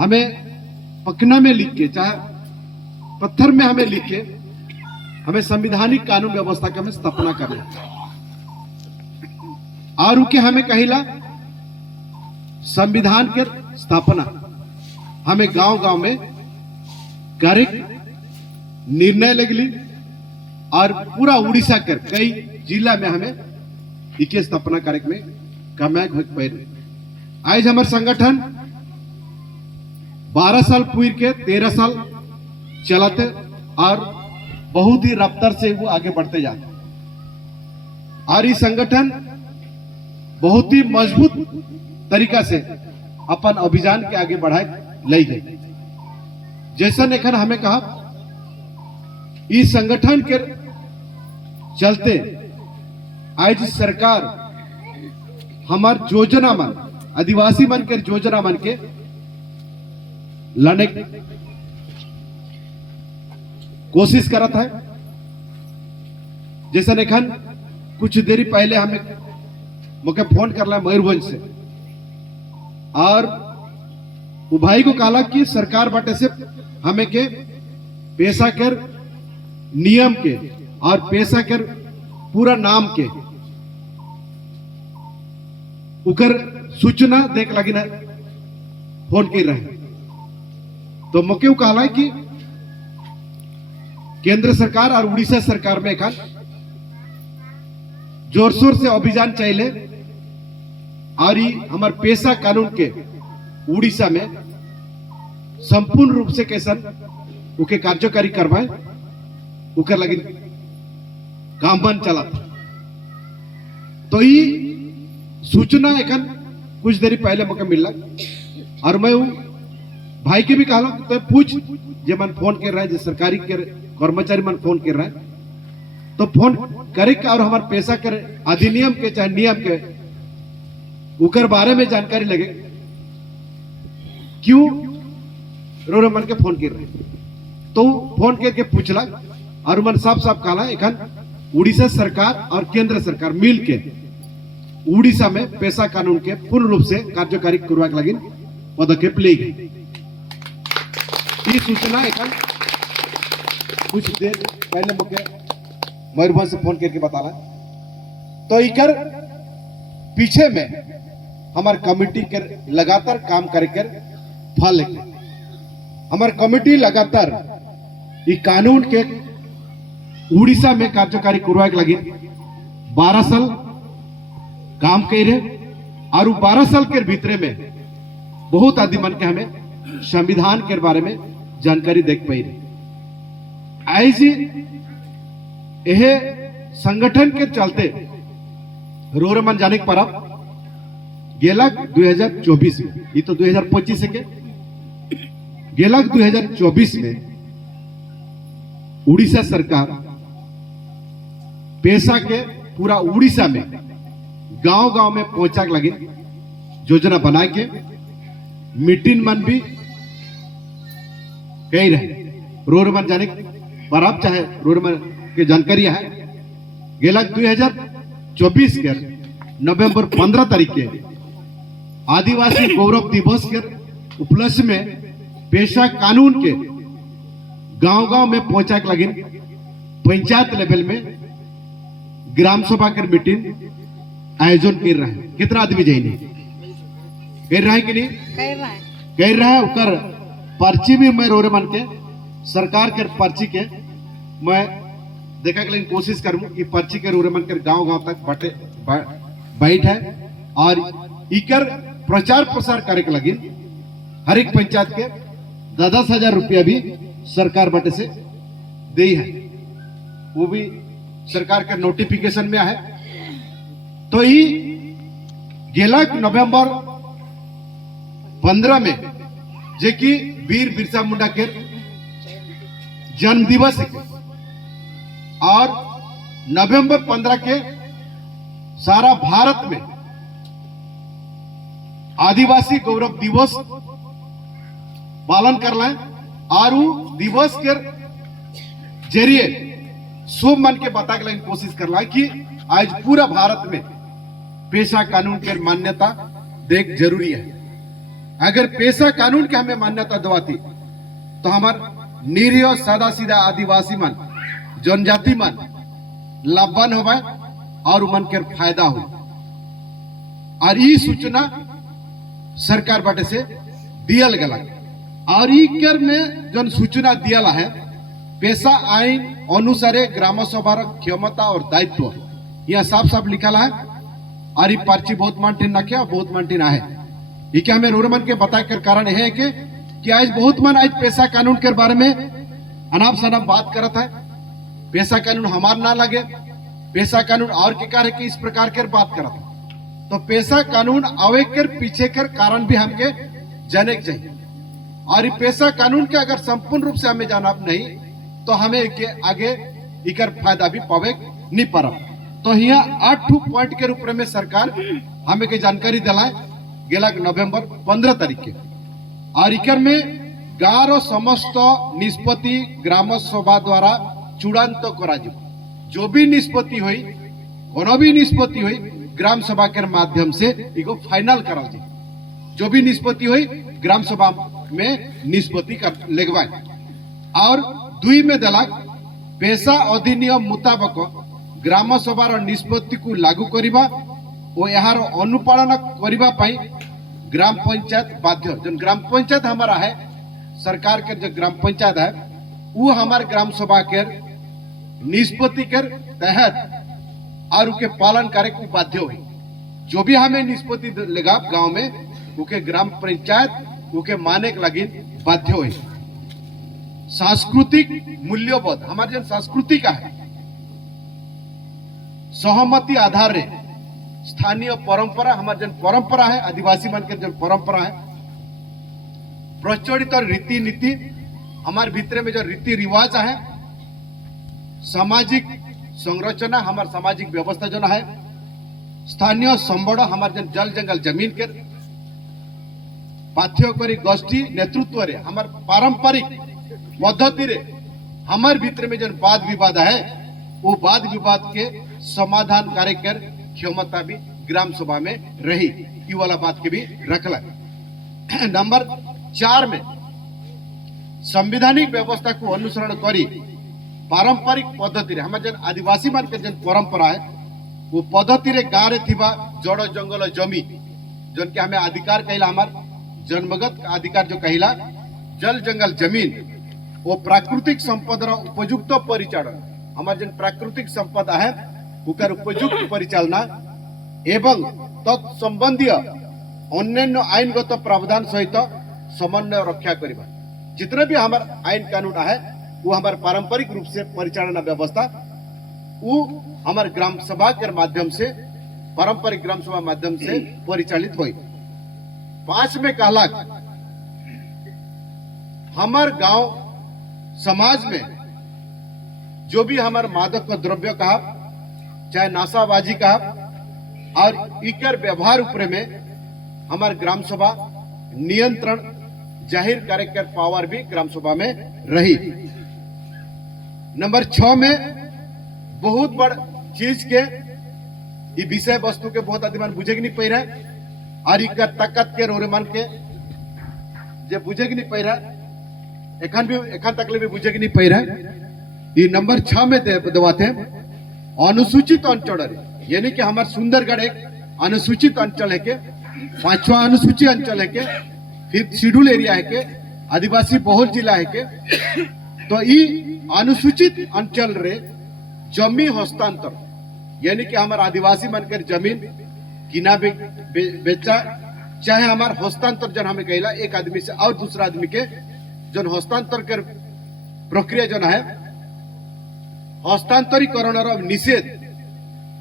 हमें पखना में लिख के, चाहे पत्थर में हमें लिख के, हमें संविधानिक कानून व्यवस्था की हमें स्थापना करना और उनके हमें कहिला संविधान के स्थापना हमें गांव गांव में करे निर्णय लगली और पूरा उड़ीसा कर कई जिला में हमें इके स्थापना कार्यक्रम में कामयाब हो पाए। आज हमारे संगठन 12 साल पूरी के 13 साल चलाते और बहुत ही रफ्तार से वो आगे बढ़ते जाते और ये संगठन बहुत ही मजबूत तरीका से अपन अभियान के आगे बढ़ाए ले गए। जैसा नेखन हमें कहा इस संगठन के चलते आज सरकार हमार योजना मन आदिवासी मन के योजना मन के लाने कोशिश करता है। जैसा नेखन कुछ देरी पहले हमें मुझे फोन कर ला मयूरभंज से और वो भाई को कहा कि सरकार बाटे से हमें के पैसा कर नियम के और पैसा कर पूरा नाम के उकर सूचना देख लगी ना फोन कर रहे। तो मुझे कहा कि केंद्र सरकार और उड़ीसा सरकार में एक जोर शोर से अभियान चले और हमारे पैसा कानून के उड़ीसा में संपूर्ण रूप से कैसा उके कार्यकारी करवाए उकर लगी काम बन चला। तो ये सूचना एक कुछ देरी पहले मुझे मिला और मैं भाई के भी कहा तो पूछ जे मन फोन कर रहा है, जो सरकारी के कर्मचारी मन फोन कर रहा है तो फोन करे और हमारे पैसा कर अधिनियम के चाहे नियम के उकर बारे में जानकारी लगे क्यों रो मन के फोन कर रहे। तो फोन करके पूछला और मन साफ साफ कहा एखन उड़ीसा सरकार और केंद्र सरकार मिल के उड़ीसा में पैसा कानून के पूर्ण रूप से कार्यकारी करवा के लगी पदक्षेप ले गई। ये सूचना एखन कुछ देर पहले मुझे मयूरभंज से फोन करके बताला। तो इकर पीछे में हमार कमेटी के लगातार काम करके फल है। हमार कमेटी लगातार ये कानून के उड़ीसा में कार्यकारी करवा के लगी 12 साल काम कर रहे और 12 साल के भीतरे में बहुत आदि मन के हमें संविधान के बारे में जानकारी देख पाई रहे। ऐसी यह संगठन के चलते रोर मन जाने के परब गेला 2024 में, ये तो 2025 के गेला 2024 में उड़ीसा सरकार पैसा के पूरा उड़ीसा में गांव गांव में पहुंचा लगे योजना बना के मीटिंग मन भी कही रहे रोर मन जाने पर आप चाहे रोर मन के जानकारी है। गेला 2024 के नवंबर 15 तारीख के आदिवासी गौरव दिवस के उपलक्ष्य में पेशा कानून के गांव गांव में पहुंचा के लगे पंचायत लेवल में ग्राम सभा के मीटिंग आयोजन कर रहा है। कितना आदमी जाइए कर रहा है कि नहीं कर रहा है उकर पर्ची भी मैं रोरे मन के सरकार के पर्ची के मैं देखा के लिए कोशिश करूं कि पर्ची के रोरे मन के गांव गांव तक बैठ है और इकर प्रचार प्रसार करे के लगी हर एक पंचायत के 10,000 रुपया भी सरकार बटे से दे है, वो भी सरकार के नोटिफिकेशन में है। तो ये गेला नवंबर 15 में जे कि वीर बिरसा मुंडा के जन्म दिवस है और नवंबर 15 के सारा भारत में आदिवासी गौरव दिवस पालन कर लें और वो दिवस के जरिए शुभ मन के बता के कोशिश कर ला कि आज पूरा भारत में पेशा कानून के मान्यता देख जरूरी है। अगर पेशा कानून के हमें मान्यता दवाती तो हमार निरीह सादा सीधा आदिवासी मन जनजाति मन लाभवान होवे और मन के फायदा हो। और ये सूचना सरकार बाटे से दियल गला और ई कर में जन सूचना दियल है पेशा आईन अनुसारे ग्राम सभा क्षमता और दायित्व यह साफ साफ लिखा है। और ये पर्ची बहुत मानटीन नाख्या बहुत मानटीन है। ये क्या हमें रोरमन के बताए कर कारण है कि आज बहुत मन आज पेशा कानून के बारे में अनाप शनाप बात करता है। पेशा कानून हमार ना लगे, पेशा कानून और के कार्य की इस प्रकार के बात करता है। तो पेशा कानून आवे कर पीछे कर कारण भी हमके जाने चाहिए। और ये पेशा कानून के अगर संपूर्ण रूप से हमें जाना नहीं तो हमें के आगे इकर फायदा भी पावे नहीं पड़ा। तो यहाँ 8 पॉइंट के रूप में सरकार हमें के जानकारी दिलाए गेला नवंबर 15 तारीख के। और इकर में गाँव समस्त निष्पत्ति ग्राम सभा द्वारा चूड़ांत करा जो भी निष्पत्ति हुई कोनो भी निष्पत्ति हुई ग्राम सभा के माध्यम से इको फाइनल करा जो भी निष्पत्ति हुई ग्राम सभा में निष्पत्ति कर लगवाए। और 2 में दलाग पेशा अधिनियम मुताबक ग्राम सभा निष्पत्ति को लागू करिबा और यार अनुपालन करिबा पाई ग्राम पंचायत बाध्य। जो ग्राम पंचायत हमारा है सरकार के जो ग्राम पंचायत है वो हमारे ग्राम सभा के निष्पत्ति के तहत और उनके पालन करे को बाध्य हुई। जो भी हमें निष्पत्ति लगा गांव में उनके ग्राम पंचायत उनके माने के लगी बाध्य हुई। सांस्कृतिक मूल्यबोध हमारे जन संस्कृति का है सहमति आधार रे स्थानीय परंपरा हमारे जन परंपरा है आदिवासी मन के जन परंपरा है प्रचलित और रीति नीति हमारे भीतर में जो रीति रिवाज है सामाजिक संरचना हमारे सामाजिक व्यवस्था जो है स्थानीय संबड़ हमारे जन जल जंगल जमीन के पाठ्यकरी गोष्ठी नेतृत्व रे हमारे पारंपरिक पद्धति रे हमारे भीतर में जो वाद विवाद है वो वाद विवाद के समाधान कार्य कर क्षमता भी ग्राम सभा में रही। ये वाला बात के भी रखला। नंबर 4 में संवैधानिक व्यवस्था को अनुसरण करी पारंपरिक पद्धति रे हमारे जन आदिवासी मान के जन परंपरा है वो पद्धति रे गाँव रे थिबा जड़ जंगल जमी जन के हमें अधिकार कहला हमार जन्मगत अधिकार जो कहला जल जंगल जमीन वो प्राकृतिक संपदा उपयुक्त परिचालन हमारे जन प्राकृतिक संपदा है उकर उपयुक्त परिचालना एवं तत्संबंधी अन्य आईनगत प्रावधान सहित समन्वय रक्षा करबा। जितने भी हमारे आईन कानून है वो हमारे पारंपरिक रूप से परिचालना व्यवस्था वो हमारे ग्राम सभा के माध्यम से पारंपरिक ग्राम सभा माध्यम से परिचालित हुई। 5 में कहला हमार गांव समाज में जो भी हमारे मादक द्रव्य कहा चाहे नाशाबाजी कहा और इकर व्यवहार ऊपर में हमारे ग्राम सभा नियंत्रण जाहिर करे कर पावर भी ग्राम सभा में रही। नंबर 6 में बहुत बड़ चीज के ये विषय वस्तु के बहुत आदमी बुझे नहीं पै रहा और इकर ताकत के रोरेमान के जे बुझे नहीं पै रहा एखन तक भी बुझे नहीं पै रहा। ये नंबर 6 में दबाते अनुसूचित अंचल यानी कि हमारे सुंदरगढ़ एक अनुसूचित अंचल है के 5वां अनुसूचित अंचल है के 5th शेड्यूल एरिया है के आदिवासी बहुल जिला है के। तो ये अनुसूचित अंचल रे जमी हस्तांतर यानी कि हमारे आदिवासी बनकर जमीन किना बेचा चाहे हमारे हस्तांतर जन हमें कहला एक आदमी से और दूसरा आदमी के जन हस्तांतर कर प्रक्रिया जन है हस्तांतरीकरण और निषेध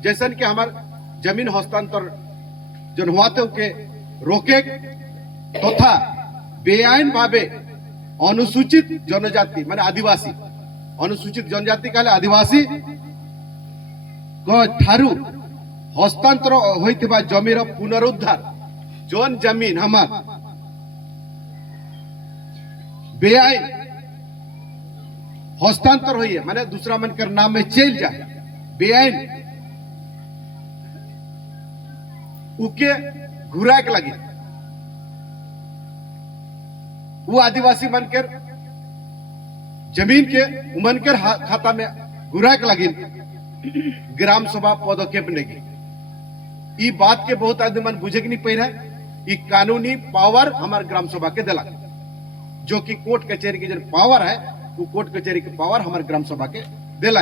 जैसा कि हमारे जमीन हस्तांतर जन हुआ थे के रोके तथा बेआईन भावे अनुसूचित जनजाति माने आदिवासी अनुसूचित जनजाति कहले आदिवासी को ठारू हस्तांतर होइथिबा जमीर पुनरुद्धार जोन जमीन हमार बेआईन हस्तांतर हुई है माने दूसरा मन कर नाम में चल जाए बेआईन उके घुराक लगे वो आदिवासी मनकर जमीन के उमनकर खाता में घुराक लगी ग्राम सभा पदक्षेप लेगी। ई बात के बहुत आदमी मन बुझे नहीं पड़ रहा है। ई कानूनी पावर हमारे ग्राम सभा के दिला, जो कि कोर्ट कचहरी की जो पावर है वो कोर्ट कचहरी की पावर हमारे ग्राम सभा के दिला,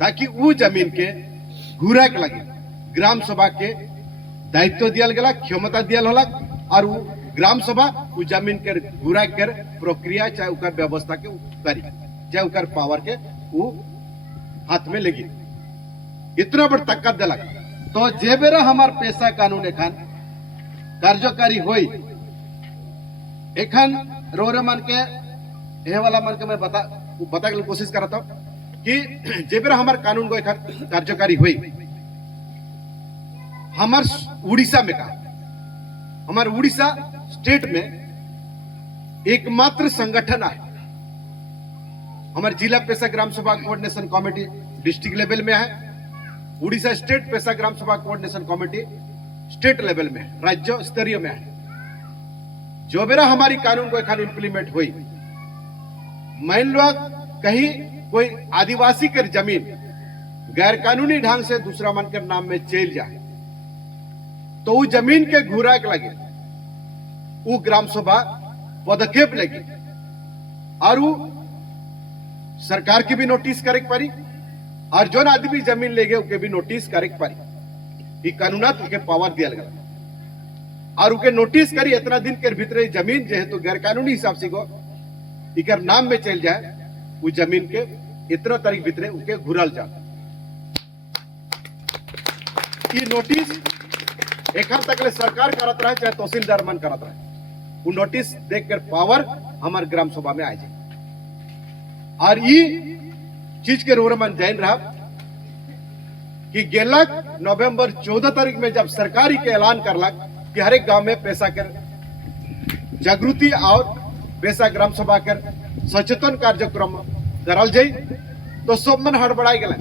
ताकि वो जमीन के घुराक लगे ग्राम सभा के दायित्व दिया गया, क्षमता दिया होला, और वो ग्राम सभा वो जमीन के घुरा कर प्रक्रिया चाहे उकर व्यवस्था के करी, चाहे उकर पावर के वो हाथ में लेगी। इतना बड़ ताकत दिला। तो जे बेरा हमार पैसा कानून एखान कार्यकारी होई, एखान रोरे मन के ये वाला मन के मैं बता के कोशिश करता हूं कि जे बेरा हमार कानून को एखान कार्यकारी होई, हमार उड़ीसा में कहा, हमारे उड़ीसा स्टेट में एकमात्र संगठन है, हमारे जिला पैसा ग्राम सभा कोऑर्डिनेशन कमेटी डिस्ट्रिक्ट लेवल में है, उड़ीसा स्टेट पैसा ग्राम सभा कोऑर्डिनेशन कमेटी स्टेट लेवल में है, राज्य स्तरीय में है। जो मेरा हमारी कानून को एखान इंप्लीमेंट हुई, मान लो कहीं कोई आदिवासी कर जमीन गैर कानूनी ढंग से दूसरा मन के नाम में चल जाए, तो वो जमीन के घुराक लगे, वो ग्राम सभा पदक्षेप लेगी, और वो सरकार की भी नोटिस करे पारी, और जो आदमी जमीन ले गए उके भी नोटिस करे पारी। ये कानूनात उनके पावर दिया गया, और उनके नोटिस करी इतना दिन के भीतर जमीन जो है तो गैर कानूनी हिसाब से को इकर नाम में चल जाए, वो जमीन के इतना तारीख भीतर उनके घुरल जा। ये नोटिस एक तक सरकार करत रहे चाहे तहसीलदार मन करत रहे, वो नोटिस देखकर पावर हमारे ग्राम सभा में आ जाए। और ये चीज के रोर मन जान रहा कि गेलक नवंबर 14 तारीख में जब सरकारी के ऐलान करलक कि हर एक गांव में पैसा कर जागृति और पैसा ग्राम सभा कर सचेतन कार्यक्रम करल जाई, तो सब मन हड़बड़ाई गला,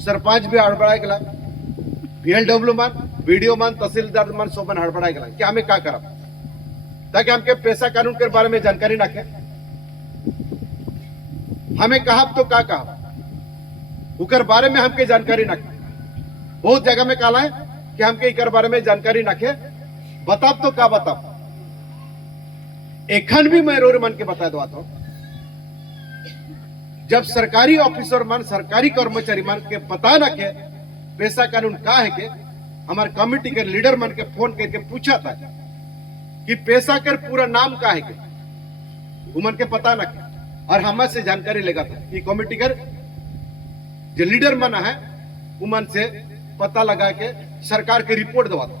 सरपंच भी हड़बड़ाई गला, बीएलडब्ल्यू मन, वीडियो मन, तहसीलदार मन सब मन हड़बड़ाई गला कि हमें क्या करब, ताकि हमके पैसा कानून के बारे में जानकारी रखे, हमें कहा तो क्या कहा उकर बारे में हमके जानकारी रखे। बहुत जगह में कहला है कि हमके इकर बारे में जानकारी रखे, बताब तो क्या बताब। एखन भी मैं रोर मन के बता दो, जब सरकारी ऑफिसर मन, सरकारी कर्मचारी मन के पता न के पैसा कानून का है के, हमारे कमेटी के लीडर मन के फोन करके पूछा था कि पैसा कर पूरा नाम का है के, उमन के पता न के, और हमारे से जानकारी लेगा था कि कमेटी कर जो लीडर मन है उमन से पता लगा के सरकार के रिपोर्ट दवा था।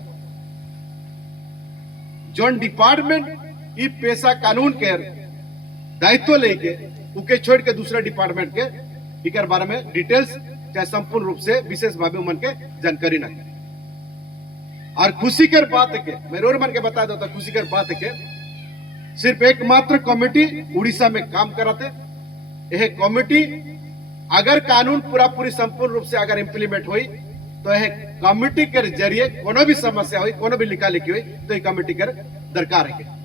जौन डिपार्टमेंट ये पैसा कानून के दायित्व लेके उके छोड़ के दूसरा डिपार्टमेंट के इकर बारे में डिटेल्स चाहे संपूर्ण रूप से विशेष भावे उमन के जानकारी न करे। और खुशी कर बात के मैं रोर मन के बता दो, खुशी कर बात के सिर्फ एकमात्र कमेटी उड़ीसा में काम कराते। यह कमेटी अगर कानून पूरा पूरी संपूर्ण रूप से अगर इंप्लीमेंट हुई, तो यह कमेटी के जरिए कोनो भी समस्या हुई, कोनो भी लिखा लिखी हुई, तो ये कमेटी कर दरकार है,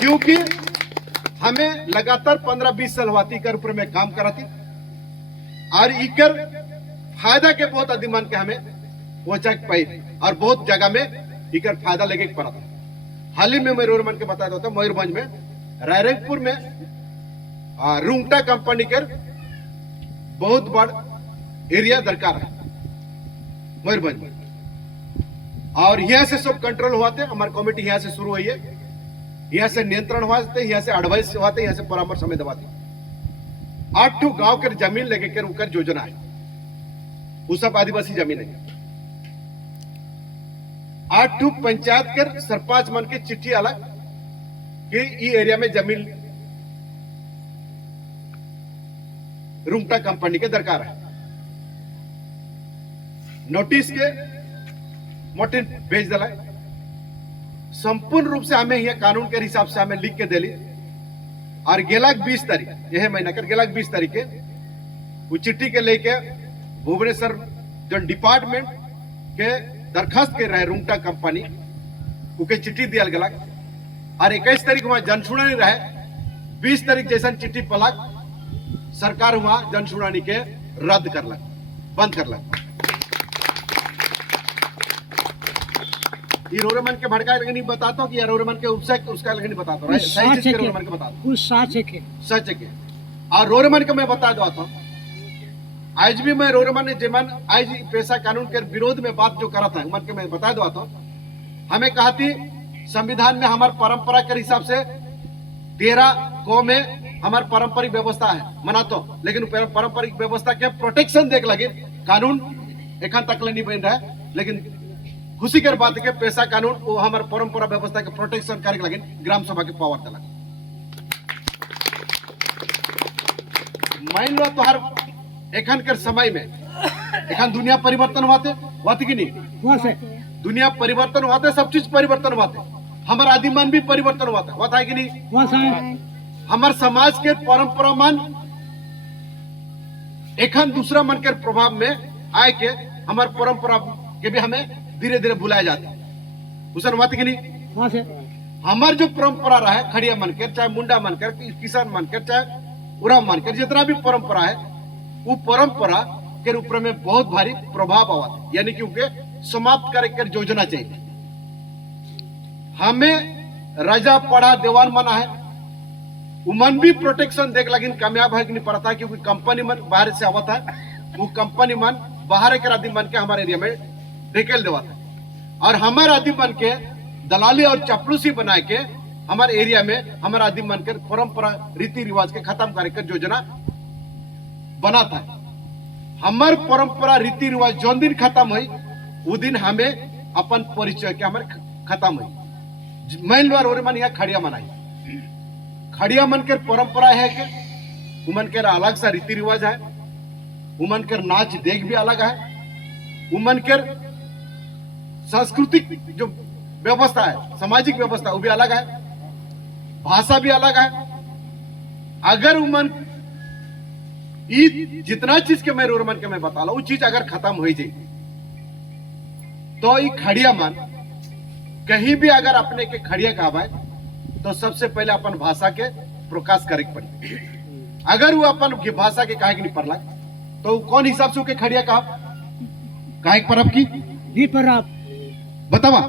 क्योंकि हमें लगातार 15-20 साल हुआ इकर ऊपर में काम कराती, और इकर फायदा के बहुत अधिमान के हमें पहुंचा पाई, और बहुत जगह में इकर फायदा लेके पड़ा था। हाल ही में मैं रोर मन के बताया था, मयूरभंज में रायरंगपुर में रुंगटा कंपनी के बहुत बड़ एरिया दरकार है मयूरभंज में, और यहाँ से सब कंट्रोल हुआ थे। हमारी कमेटी यहाँ से शुरू हुई है, यहाँ से नियंत्रण हुआ थे, यहाँ से एडवाइस हुआ थे, यहाँ से परामर्श हमें दवा थे। 8 गांव के जमीन लेके कर उकर योजना है, वो सब आदिवासी जमीन है। 8 पंचायत के सरपंच मन के चिट्ठी अलग कि ये एरिया में जमीन रुंगटा कंपनी के दरकार है। नोटिस के मोटिन भेज दिला, संपूर्ण रूप से हमें यह कानून के हिसाब से हमें लिख के दिली, और गेलाक 20 तारीख यह महीना कर गेलाक 20 तारीख के वो चिट्ठी के लेके भुवनेश्वर जो डिपार्टमेंट के दरखास्त कर रहे रुंगटा कंपनी उके चिट्ठी दिया गया और 21 तारीख वहां जनसुनानी रहे 20 तारीख जैसा चिट्ठी पलक सरकार वहां जनसुनानी के रद्द करलक बंद करलक। ये रोरे मन के भड़का लगे नहीं बताता हूँ कि रोरे मन के उसका लगे नहीं बताता हूँ, सही चीज के रोरे मन के बताता हूँ, कुछ सच है के और रोरे मन के मैं बता देता हूँ। आज भी मैं रोरे मन जेमन आज पेशा कानून के विरोध में बात जो करा था मन के मैं बता देता हूँ। हमें कहा थी संविधान में हमारे परंपरा के हिसाब से 13 गौ में हमारे पारंपरिक व्यवस्था है मना तो, लेकिन पारंपरिक व्यवस्था के प्रोटेक्शन देख लगे कानून एखन तक नहीं बन रहा है, लेकिन खुशी कर बात के पेशा कानून वो हमारे परंपरा व्यवस्था के प्रोटेक्शन करे लगे ग्राम सभा के पावर दिला। मान लो तो हर एखन के समय में एखन दुनिया परिवर्तन हुआते कि नहीं, दुनिया परिवर्तन हुआते, सब चीज परिवर्तन हुआते, हमारा आदि मन भी परिवर्तन हुआ है कि नहीं। हमारे समाज के परंपरा मन एखन दूसरा मन के प्रभाव में आए के हमारे परंपरा के भी हमें धीरे धीरे बुलाया जाता है उसन बात कि नहीं। हमार जो परंपरा रहा है खड़िया मन के चाहे मुंडा मन कर किसान मन कर चाहे उराव मन कर जितना भी परंपरा है वो परंपरा के ऊपर में बहुत भारी प्रभाव आवा, यानी कि उनके समाप्त करे कर योजना चाहिए। हमें राजा पढ़ा देवान मना है उमन भी प्रोटेक्शन देख लगिन कामयाब है कि नहीं पड़ता, क्योंकि कंपनी मन बाहर से आवता है, वो कंपनी मन बाहर के आदमी मन के हमारे एरिया में ढकेल देवाता है और हमारे आदमी मन के दलाली और चपलूसी बना के हमारे एरिया में हमारे आदमी मन के परंपरा रीति रिवाज के खत्म करे कर योजना बनाता है। हमारे परंपरा रीति रिवाज जो दिन खत्म हुई वो दिन हमें अपन परिचय के हमारे खत्म हुई। मान लो और मन यहाँ खड़िया मनाई, खड़िया मन के परंपरा है कि उमन के अलग सा रीति रिवाज है, उमन के नाच देख भी अलग है, उमन के सांस्कृतिक जो व्यवस्था है सामाजिक व्यवस्था वो भी अलग है, भाषा भी अलग है। अगर उमन जितना चीज के मैं रोरमन के मैं बता ला वो चीज अगर खत्म हो जाए तो ये खड़िया मन कहीं भी अगर अपने के खड़िया कहवाए तो सबसे पहले अपन भाषा के प्रकाश करे पड़ी। अगर वो अपन भाषा के कहे नहीं पड़ला तो कौन हिसाब से खड़िया कहे परब की परब बतावा।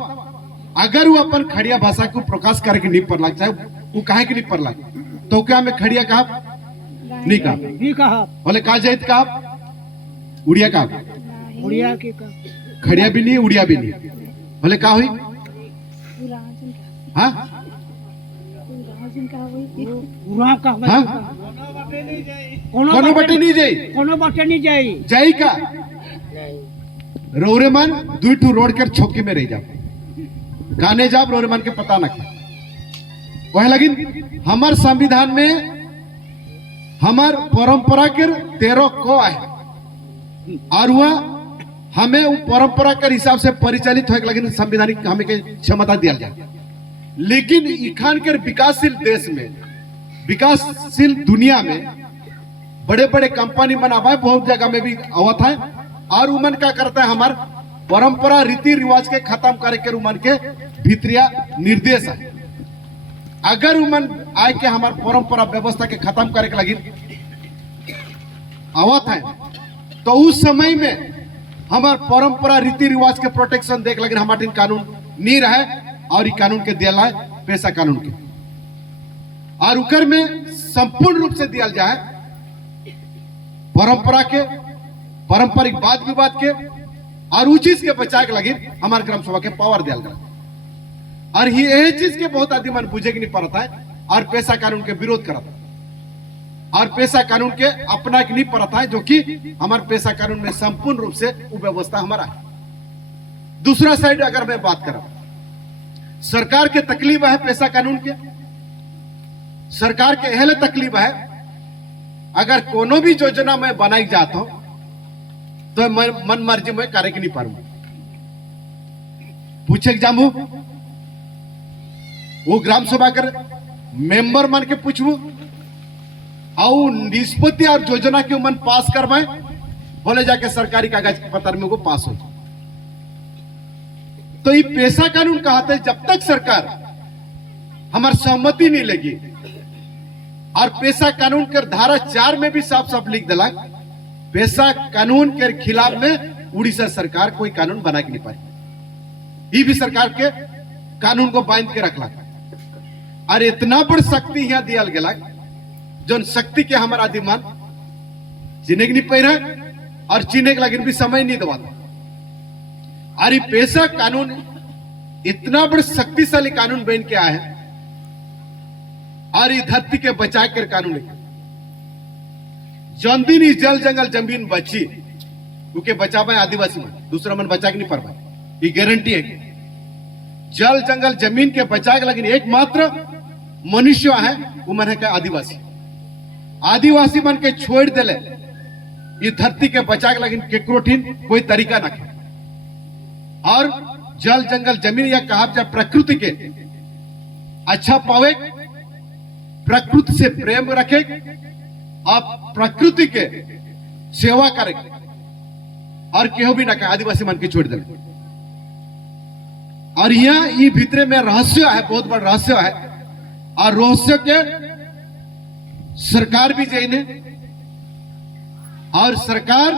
अगर वो अपन खड़िया भाषा को प्रकाश करे नहीं पड़ला चाहे वो कहे कि नहीं पड़ला तो क्या मैं खड़िया कहा नहीं कहा बोले कहा जाए कहा उड़िया कहा उड़िया के खड़िया भी नहीं उड़िया भी नहीं बोले कहा हुई हाँ कोनो बटे नहीं जाई का रोरेमान दुई टू रोड कर छोकी में रह जा गाने जाब रोरेमान के पता न वह लगिन हमार संविधान में हमार परंपरा के 13 को है और वह हमें वो परंपरा के हिसाब से परिचालित हो लगिन संविधानिक हमें के क्षमता दिया जाए। लेकिन इखान के विकासशील देश में विकासशील दुनिया में बड़े बड़े कंपनी बनावा बहुत जगह में भी आवत है और उमन क्या करता है हमार परंपरा रीति रिवाज के खत्म करे के उमन के भीतरिया निर्देश है। अगर उमन आए के हमार परंपरा व्यवस्था के खत्म करे के लगी आवत है तो उस समय में हमार परंपरा रीति रिवाज के प्रोटेक्शन देख लगे हमारे कानून नहीं रहे और ये कानून के दिया है पेशा कानून के और उकर में संपूर्ण रूप से दिया जाए परंपरा के पारंपरिक वाद विवाद के और उस चीज के बचाए के लगे हमारे ग्राम सभा के पावर दिया गया और यही चीज के बहुत आदमी मन बुझे नहीं पड़ता है और पेशा कानून के विरोध करता है और पेशा कानून के अपना नहीं पड़ता है जो कि हमारे पेशा कानून में संपूर्ण रूप से वो व्यवस्था हमारा है। दूसरा साइड अगर मैं बात करूं सरकार के तकलीफ है पेशा कानून के सरकार के अहले तकलीफ है अगर कोनो भी योजना में बनाई जाता हूं तो मैं मन मर्जी में कार्य नहीं पाऊंगा पूछे जामू वो ग्राम सभा कर मेंबर मन के पूछू और निष्पत्ति और योजना के मन पास करवाए बोले जाके सरकारी कागज के पत्र में वो पास हो तो ये पैसा कानून कहते हैं जब तक सरकार हमार सहमति नहीं लेगी, और पैसा कानून के धारा 4 में भी साफ साफ लिख दिला, पैसा कानून के खिलाफ में उड़ीसा सरकार कोई कानून बना के नहीं पाई। ये भी सरकार के कानून को बांध के रखला, और इतना बड़ शक्ति यहाँ दिया गया जो शक्ति के हमारा आदिमान चिने नहीं पै रहा, और चीने के लगे भी समय नहीं दबाता। और ये पैसा कानून इतना बड़ा शक्तिशाली कानून बन के आया है, और ये धरती के बचा कर कानून है। जौन दिन जल जंगल जमीन बची क्योंकि बचावा आदिवासी मन, दूसरा मन बचा के नहीं पाए, ये गारंटी है। जल जंगल जमीन के बचा के लगे एकमात्र मनुष्य है वो मन है क्या आदिवासी। आदिवासी मन के छोड़ दिले ये धरती के बचा के लगे केकरोठिन कोई तरीका ना है। और जल जंगल जमीन या कहा जाए प्रकृति के अच्छा पावे, प्रकृति से प्रेम रखे, और प्रकृति के सेवा करे, और केहो भी ना कहे आदिवासी मन के छोड़ दे। और यहाँ ये भीतरे में रहस्य है, बहुत बड़ा रहस्य है, और रहस्य के सरकार भी जाने, और सरकार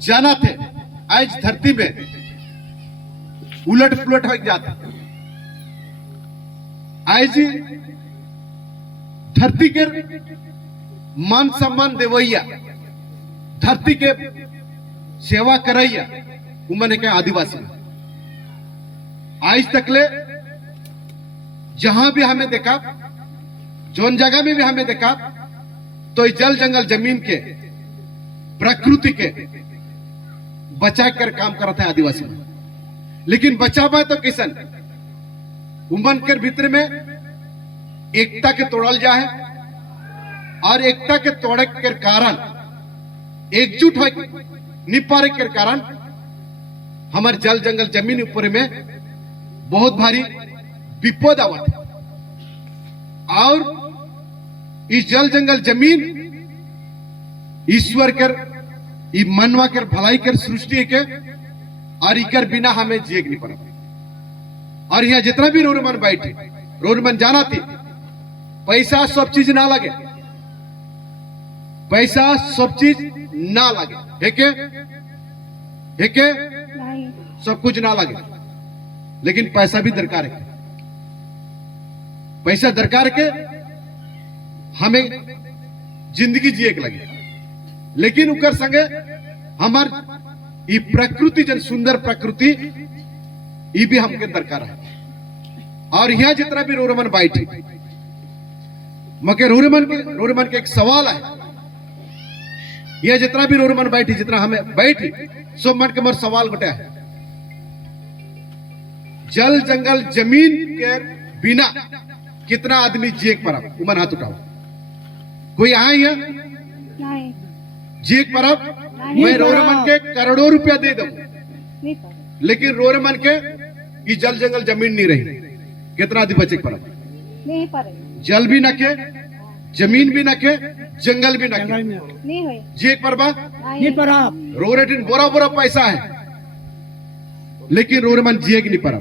जाना थे आज धरती में उलट पुलट हो जाता। आज धरती के मान सम्मान देवैया, धरती के सेवा करैया उमने के आदिवासी। आज तक ले जहां भी हमें देखा, जोन जगह में भी हमें देखा, तो जल जंगल जमीन के प्रकृति के बचा कर काम करता है आदिवासी। लेकिन बचा पाए तो किसान उमन के भीतर में एकता के तोड़ल जाए, और एकता के तोड़े के कारण, एकजुट हो निपारे के कारण हमारे जल जंगल जमीन ऊपर में बहुत भारी विपद आवत है। और इस जल जंगल जमीन ईश्वर कर मनवा कर भलाई कर सृष्टि के, और इकर बिना हमें जिएग नहीं पड़ा। और यहाँ जितना भी रोरमन बैठे, रोरमन जाना थी पैसा सब चीज ना लगे, पैसा सब चीज ना लगे, है के सब कुछ ना लगे, लेकिन पैसा भी दरकार है। पैसा दरकार के हमें जिंदगी जिए के लगे, लेकिन उकर संगे हमार ये प्रकृति जन सुंदर प्रकृति ये भी हमके दरकार है। और यहाँ जितना भी रोरमन बैठे, मगर रोरमन के एक सवाल है, यह जितना भी रोरमन बैठी, जितना हमें बैठी सब मन के मर सवाल बटे है। जल जंगल जमीन के बिना कितना आदमी जेक पर उमन हाथ उठाओ। कोई यहाँ है जेक पर मैं रोरमन के करोड़ों रुपया दे दूं, लेकिन रोरमन के ये जल जंगल जमीन नहीं रही, कितना आदमी बचे पर नहीं पर जल भी न के, जमीन भी न के, जंगल भी न के, नहीं होई जेक पर बा नहीं पर आप रोरेटिन बोरा बोरा पैसा है, लेकिन रोरमन जेक नहीं पर,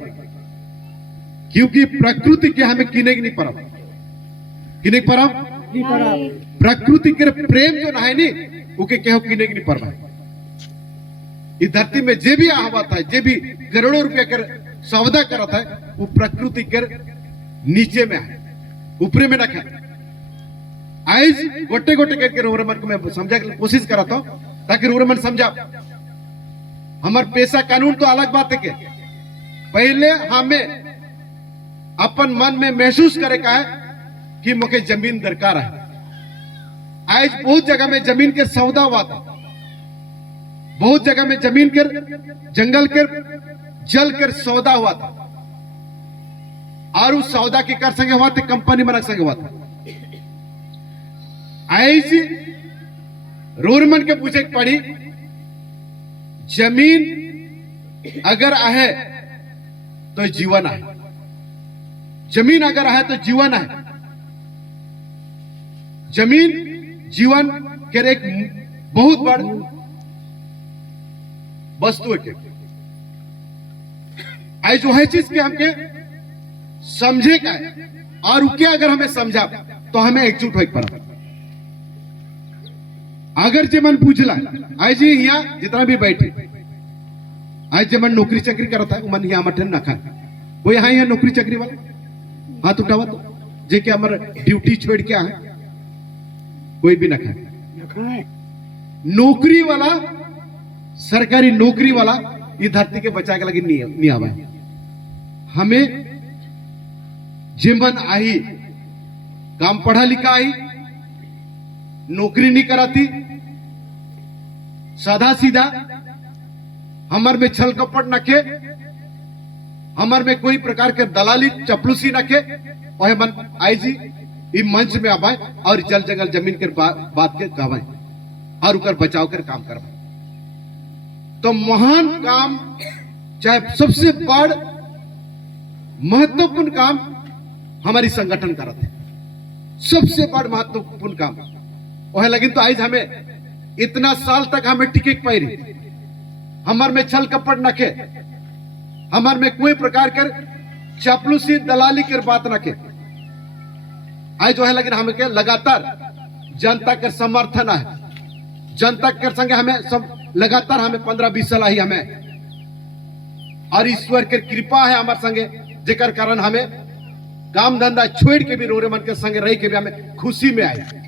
क्योंकि प्रकृति के हमें किने नहीं पर, किने पर नहीं पर आप प्रकृति के प्रेम जो है नहीं उके कहो किने नहीं पर। इस धरती में जे भी आहवत है, जे भी करोड़ों रुपया कर सौदा करता है, वो प्रकृति के नीचे में है, ऊपरे में रखा। आज गोटे गोटे करके रोरमन को मैं समझा की कोशिश करता हूं, ताकि रोरमन समझा। हमार पैसा कानून तो अलग बात है के पहले हमें अपन मन में महसूस करे का है कि मुझे जमीन दरकार है। आज बहुत जगह में जमीन के सौदा हुआ था, बहुत जगह में जमीन के, जंगल के, जल के सौदा हुआ था, और उस सौदा के कर संगे हुआ था, कंपनी में रख संगे हुआ था। आज रोरमन के पूछे पड़ी, जमीन अगर है तो जीवन है, जमीन अगर है तो जीवन है। जमीन जीवन के एक बहुत बड़ वस्तु है। आई जो है चीज के हमके समझे का है और क्या अगर हमें समझा तो हमें एकजुट हो पड़ा। अगर जे मन पूछला आई जी यहाँ जितना भी बैठे आज जे मन नौकरी चाकरी करता है मन यहाँ मटन ना खाए वो यहाँ नौकरी चाकरी वाला हाथ उठावा तो जे के हमारे ड्यूटी छोड़ के आए कोई भी ना खाए। नौकरी वाला सरकारी नौकरी वाला ये धरती के बचा के लगे नहीं आवा है। हमें जिमन आई काम पढ़ा लिखा आई नौकरी नहीं कराती साधा सीधा हमार में छल कपट न के हमार में कोई प्रकार के दलाली चपलूसी न के वह मन आई जी इस मंच में आवाए और जल जंगल जमीन के बात के कहवाए और उकर बचाव कर काम करवाए। तो महान काम चाहे सबसे बड़ महत्वपूर्ण काम हमारी संगठन करते सबसे बड़ महत्वपूर्ण काम वह लेकिन तो आज हमें इतना साल तक हमें टिके पाई रही हमार में छल कपट न के हमार में कोई प्रकार कर चापलूसी दलाली कर बात न के आज जो है लेकिन हमें के लगातार जनता के समर्थन है जनता के संगे हमें सब लगातार हमें 15-20 साल ही हमें और ईश्वर के कृपा है हमारे संगे जेकर कारण हमें काम धंधा छोड़ के भी रोरे मन के संगे रह के भी हमें खुशी में आए।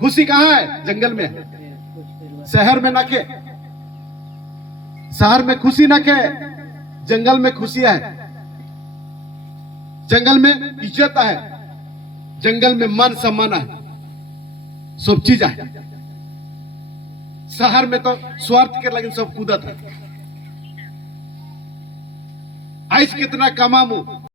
खुशी कहाँ है? जंगल में है, शहर में ना के शहर में खुशी ना के जंगल में खुशी है। जंगल में इज्जत है, जंगल में मान सम्मान है, सब चीज है। शहर में तो स्वार्थ के लगे सब कूदत है। आज कितना कमामू